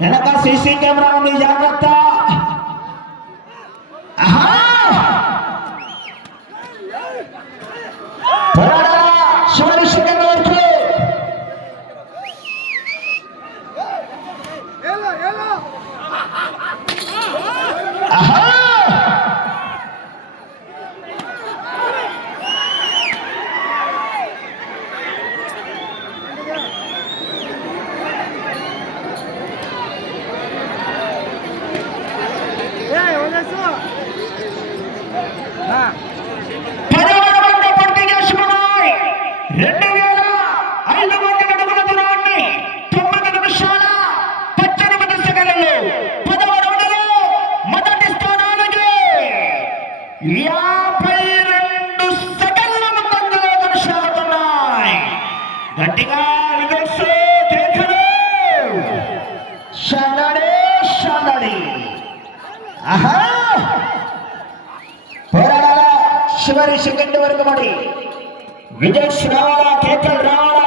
వెనక CC camera ఉంది, జాగ్రత్త. చివరి సెకండ్ వరకు గట్టిగా చివరి సెకండ్ వరకు మరి విజయ్ రావాలా, కేకలు రావాలా.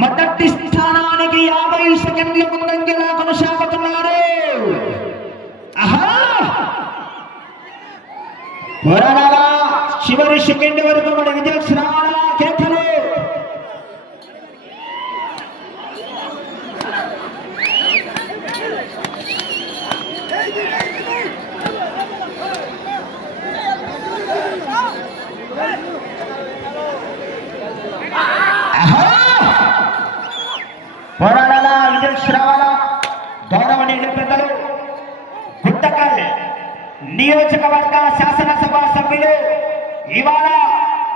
మొదటి స్థానానికి 50 సెకండ్ల ముందంజలా కొనసాగుతున్నారు. పోరాడాలా, చివరి సెకండ్ వరకు మన విజయ్ రావాలా, కేకలు. పోరాడాలా, విజయ్ రావాలా. గౌరవనీయుల పెద్దలు గుంతకల్ నియోజకవర్గ శాసనసభ సభ్యులు ఇవాళ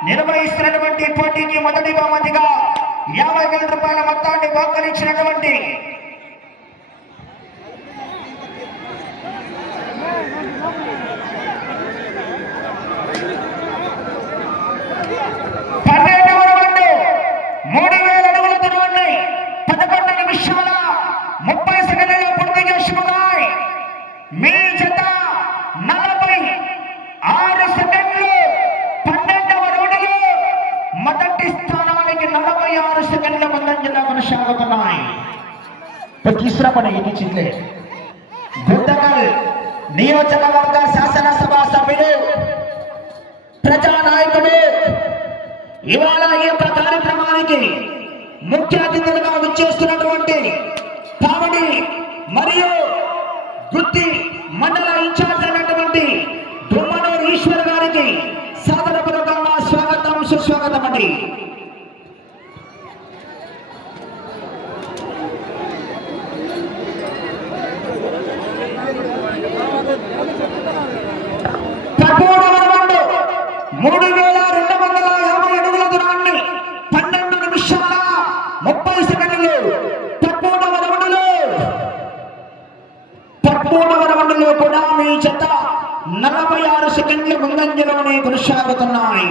నిర్వహిస్తున్నటువంటి పోటీకి మొదటి బహుమతిగా 50,000 రూపాయల మొత్తాన్ని బహుకరించినటువంటి तीसरा बनेगी चिल्ले गुंतकल నియోజకవర్గ శాసనసభ సభ్యులు ప్రజానాయకుడు ఇవాళ ఈ యొక్క కార్యక్రమానికి ముఖ్య అతిథులుగా విచ్చేస్తున్నటువంటి పావని మరియు గుత్తి మండల ఇన్ఛార్జ్ అయినటువంటి దుమ్మనూరు ఈశ్వర్ గారికి సాదరపూర్వకంగా స్వాగతం సుస్వాగతం అండి. కూడా మీ జత 46 సెకండ్ల ముందంజలోనే కొనసాగుతున్నాయి.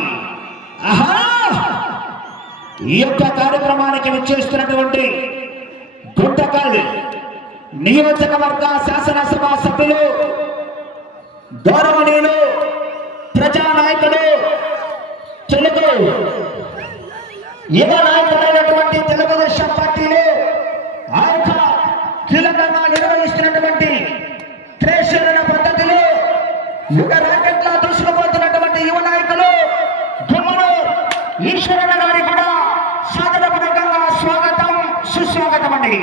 ఈ యొక్క కార్యక్రమానికి విచ్చేస్తున్నటువంటి గుంతకల్ నియోజకవర్గ శాసనసభ సభ్యులు గౌరవనీయులు ప్రజానాయకుడు తెలుగు యువ నాయకుడైనటువంటి తెలుగుదేశం పార్టీలో ఆ యొక్క కీలకంగా నిర్వహిస్తున్నటువంటి త్రేషరణ పద్ధతిలో యుగ రాకెట్లా దూసుకుపోతున్నటువంటి యువ నాయకులు దుమ్మనూరు ఈశ్వరన్న గారి కూడా సాదరపూర్వకంగా స్వాగతం సుస్వాగతం అండి.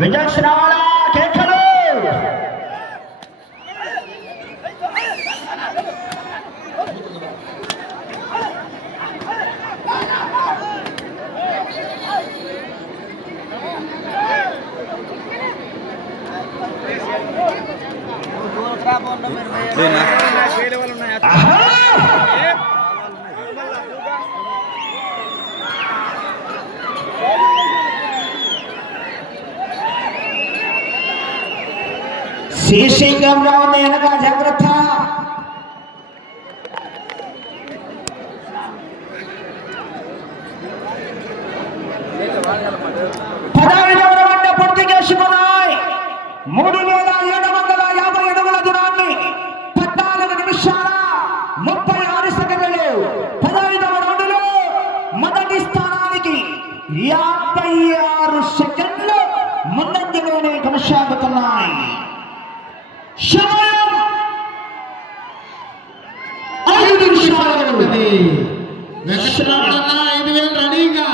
విజయశ్రావణ కేకలు సీసీ కెమెరా ఉంది వెనక జాగ్రత్త. పూర్తి చేసుకున్నాయి 3750 అడుగుల దూరాన్ని 14 నిమిషాల 36 సెకండ్లు 15వ రౌండ్లో మొదటి స్థానానికి 56 సెకండ్లు ముందంజలోనే కొనసాగుతున్నాయి. సమయం 5 నిమిషాలు. 5000 రెడీగా